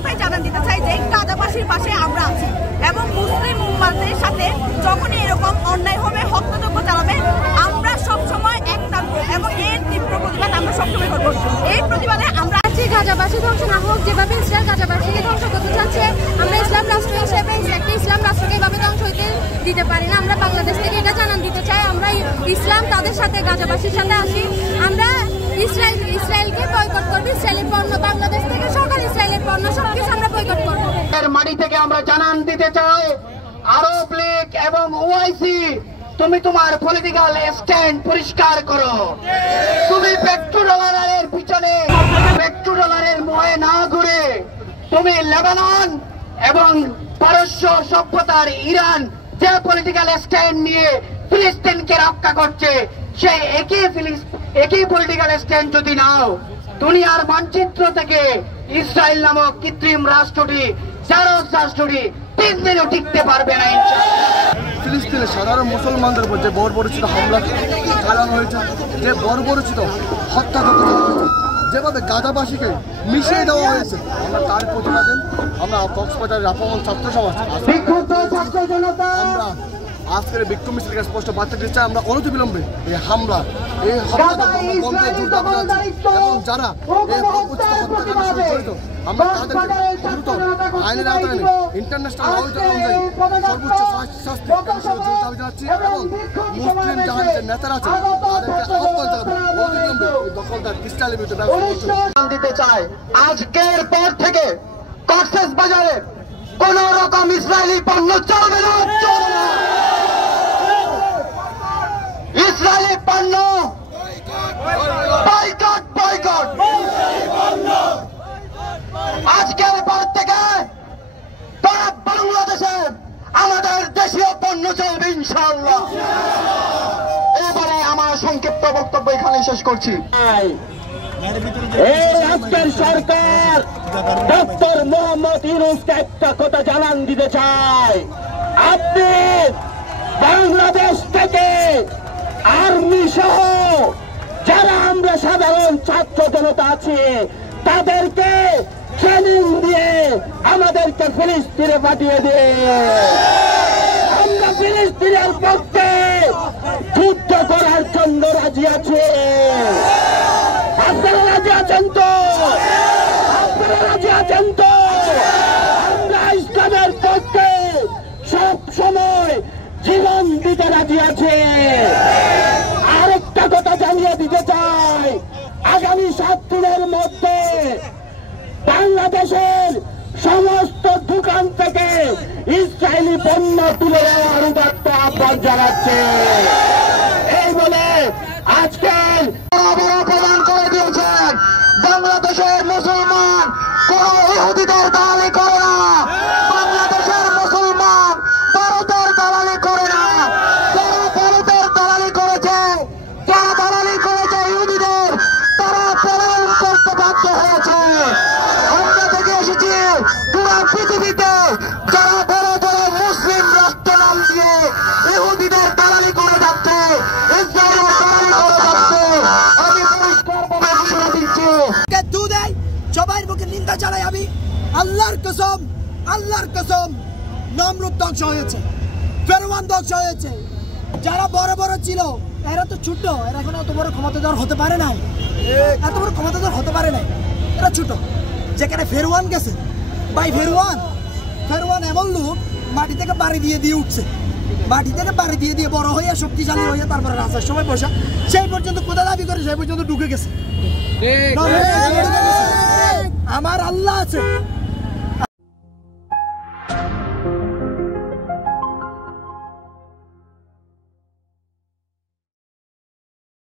দফায় জানান দিতে চাই যে গাজাবাসীর পাশে আমরা আছি এবং মুসলিম উম্মাহদের সাথে যখনই এরকম অন্যায় হবে, হত্যাযজ্ঞ চালাবে, আমরা সবসময় এক থাকবো এবং এর তীব্র প্রতিবাদ আমরা সবসময় করবো। এই প্রতিবাদে আমরা আছি গাজাবাসী ধ্বংস না হোক। যেভাবে ইসরায়েল গাজাবাসীকে ধ্বংস করতে চাচ্ছে, আমরা ইসলাম রাষ্ট্র হিসেবে একটা ইসলাম রাষ্ট্রকে এভাবে ধ্বংস হইতে দিতে পারি না। আমরা বাংলাদেশ থেকে এটা জানান দিতে চাই, আমরা ইসলাম তাদের সাথে গাজাবাসীর সাথে আছি। আমরা ইসরায়েলকে বয়কট করবো, ইসরায়েলের পণ্য, বাংলাদেশ থেকে সকল ইসরায়েলের পণ্য সবকিছু আমরা বয়কট করবো। এর মাটি থেকে আমরা জানান দিতে চাই, আরব লীগ এবং ওআইসি, তুমি তোমার পলিটিক্যাল স্ট্যান্ড পরিষ্কার করো। তুমি পেট্রোডলারের পিছনে, পেট্রোডলারের মোহে না ঘুরে তুমি লেবানন এবং পারস্য সভ্যতার ইরান যে পলিটিক্যাল স্ট্যান্ড নিয়ে ফিলিস্তিনকে রক্ষা করছে, সেই একই পলিটিক্যাল স্ট্যান্ড যদি নাও, দুনিয়ার মানচিত্র থেকে ইসরায়েল নামক কৃত্রিম রাষ্ট্রটি, জারজ রাষ্ট্রটি 3 দিনও টিকতে পারবে না ইনশাআল্লাহ। ফিলিস্তিনের সাধারণ মুসলমানদের উপর যে বর্বরচিত হামলা চালানো হয়েছে, যে বর্বরচিত হত্যাযজ্ঞ চালানো হয়েছে, যেভাবে গাজাবাসীকে মিশিয়ে দেওয়া হয়েছে, আমরা তার প্রতিবাদে আমরা কক্সবাজারের আপামন ছাত্র সমাজ আমরা আজকের বিক্ষোভ মিছিলকে স্পষ্ট বার্তা দিতে চাই, আমরা অনতিবিলম্বে এই হামলা, এই এবং যারা এই বর্বরচিত হত্যাকাণ্ডের সাথে জড়িত, আমরা তাদেরকে দ্রুত আইনের আওতায় এনে ইন্টারন্যাশনাল ল অনুযায়ী সর্বোচ্চ শাস্তি দাবি জানাচ্ছি এবং মুসলিম জাহান যে নেতারা আছে তাদেরকে আহ্বান জানাবো অনতিবিলম্বে দখলদার ইসরায়েলের বিরুদ্ধে ব্যবস্থা দিতে চাই। আজকের পর থেকে কক্সবাজারে কোন রকম ইসরায়েলি পণ্য চলবে না, ইসরায়েলি পণ্য বয়কট, বয়কট। আজকের পর থেকে বাংলাদেশে আমাদের দেশীয় পণ্য চলবে ইনশাআল্লাহ। এবারে আমার সংক্ষিপ্ত বক্তব্য এখানে শেষ করছি। এই আজকের সরকার ডক্টর মোহাম্মদ ইউনূসকে একটা কথা জানান দিতে চাই, আপনি বাংলাদেশ থেকে আর্মি সহ যারা আমরা সাধারণ ছাত্র জনতা আছি তাদেরকে ট্রেনিং দিয়ে আমাদেরকে ফিলিস্তিনে পাঠিয়ে দিয়ে আমরা ফিলিস্তিনের পক্ষে যুদ্ধ করার জন্য রাজি আছি। আপনারা রাজি আছেন তো? আপনারা রাজি আছেন তো? আমরা ইসলামের পক্ষে সব সময় জীবন দিতে রাজি আছে। আরেকটা কথা জানিয়ে দিতে চাই, আগামী 7 দিনের মধ্যে বাংলাদেশের সমস্ত দোকান থেকে ইসরায়েলি পণ্য তুলে দেওয়ার উদাত্ত আহ্বান জানাচ্ছে। এই বলে আজকের প্রদান করে দিয়েছেন। বাংলাদেশের মুসলমান কোন ইহুদিদের দালালি করে না, বাংলাদেশের মুসলমান ভারতের দালালি করে না। যারা ভারতের দালালি করেছে, যারা দালালি করেছে ইহুদিদের, তারা পলায়ন করতে বাধ্য হয়েছে। আমরা থেকে এসেছি পুরো পৃথিবীতে যারা বড় বড় মুসলিম রাষ্ট্র নাম দিয়ে ইহুদিদের দালালি করে যাচ্ছে, ইসরায়েলের দালালি করে যাচ্ছে, আমি পরিষ্কারভাবে ঘোষণা দিচ্ছি। সবাই মুখে নিন্দা জানাই আমি। আল্লাহর কসম, আল্লাহর কসম, নমরুদ ধ্বংস হয়েছে, ফেরওয়ান ধ্বংস হয়েছে। যারা বড় বড় ছিল এরা তো ছোট, এরা এখন অত বড় ক্ষমতাধর হতে পারে নাই, এত বড় ক্ষমতাধর হতে পারে নাই, এরা ছোট। যেখানে ফেরওয়ান গেছে, ভাই ফেরওয়ান এমন লোক মাটি থেকে বাড়ি দিয়ে উঠছে, মাটি থেকে বাড়ি দিয়ে বড় হইয়া শক্তিশালী হইয়া তারপরে রাজার সময় বসা, সেই পর্যন্ত কোথা দাবি করে সেই পর্যন্ত ঢুকে গেছে। আমার আল্লাহ আছে,